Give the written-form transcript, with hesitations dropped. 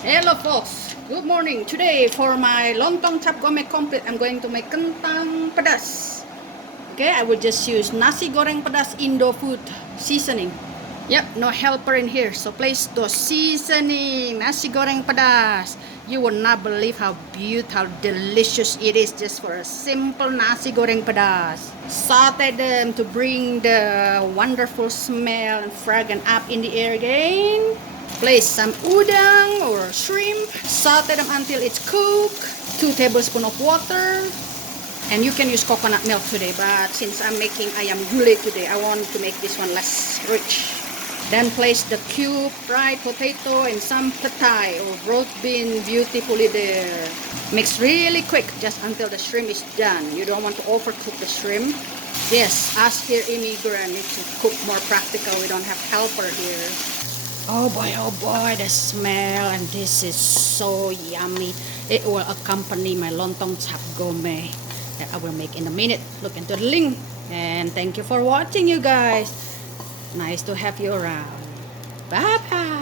Hello folks, good morning. Today for my lontong chap gome complete, I'm going to make kentang pedas. Okay, I will just use nasi goreng pedas Indofood seasoning. Yep, no helper in here, so place the seasoning nasi goreng pedas. You will not believe how beautiful, how delicious it is just for a simple nasi goreng pedas. Saute them to bring the wonderful smell and fragrance up in the air again. Place some udang or shrimp, saute them until it's cooked, 2 tablespoons of water, and you can use coconut milk today, but since I'm making ayam gulai today, I want to make this one less rich. Then place the cube fried potato and some petai or roast bean beautifully there. Mix really quick just until the shrimp is done. You don't want to overcook the shrimp. Yes, us here immigrant need to cook more practical. We don't have helper here. Oh boy, the smell, and this is so yummy. It will accompany my lontong chap gourmet that I will make in a minute. Look into the link. And thank you for watching, you guys. Nice to have you around. Bye bye.